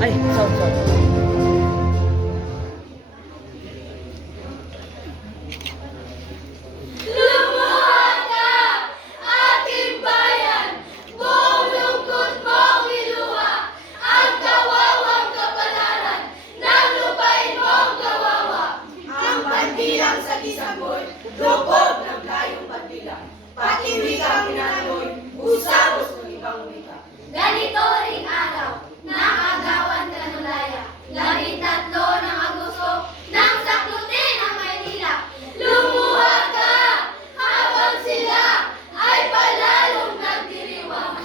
Ay, sorry. Lumuhod ka, aking bayan, buong lungkot mong iluha, ang kawawang kapalaran, ng lupain mong kawawa. Ang bandilang sa Disambol, lubog ng layong bandilang, pati wikang pinanoy, usapos ng ibang wika. Ganito ring araw, nakagawan kanulaya, 13 ng Agosto, nang saklutin ang Maynila. Lumuha ka, habang sila ay palalong nagdiriwang.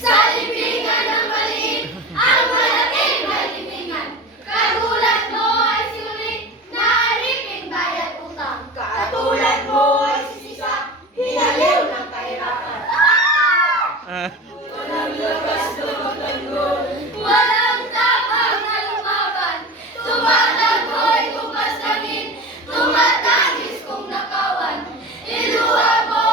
Sa libingan ng maliit, ang malaking libingan. Katulad mo ay sulit na aliping bayad utang. Katulad mo ay sisisa, hinaliw ng kahirapan. Walang lakas na magtanggol, Walang tapang na lumaban, tumataghoy kung masangin, tumatagis kung nakawan. Iluha mo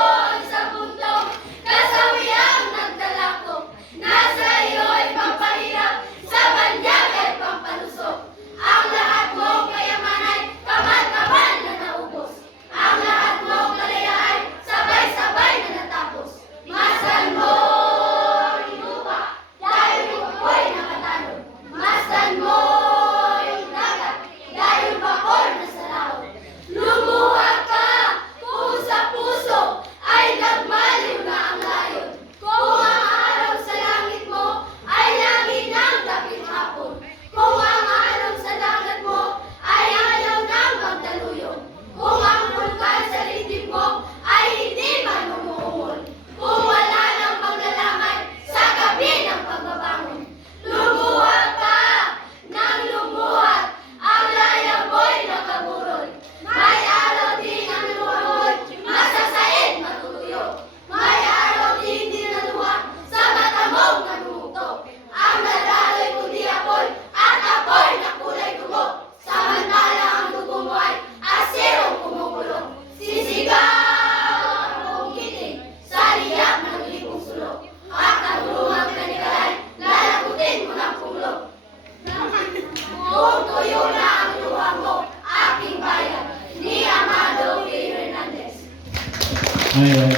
sa puntong kasawiang nagdalako, nasa iyo'y pampahirap, sa banyag ay pampalusok. Ang lahat mong kayamanay, kamal-kamal na naubos. Ang lahat mong kalayaan, sabay-sabay na natapos. Masdan mo yung lupa, dahil yung apoy nakatalo. Masdan mo yung dagat, dahil yung bakor nasa laot. Lumuha ka, kung sa puso ay nagmaliw na ang layon. Kung ang araw sa langit mo ay lagi ng gabing hapon. Kung ang araw sa dagat mo ay ayaw ng magdaluyong. Kung ang bulkan sa lindib mo ay hindi man umuungol. Kung wala nang maglalamay sa gabi ng pagbabangon. Lumuha ka nang lumuhat, ang layang mo'y nakaburol. May araw din ang luha mo'y masasaid matutuyo. May araw din dinaluha sa mata mong namumuto. Ang nadaloy kundi apoy at apoy na kulay dugo. Samantala ang dugo mo ay aserong kumukulong. Sisigaw ang buong giting sa liyak ng libong sulok. At ang lumang kanikalay, lalagutin mo ng pulong. Kung tuyo na ang luha mo, aking bayan, ni Amado P. Hernandez. Ay,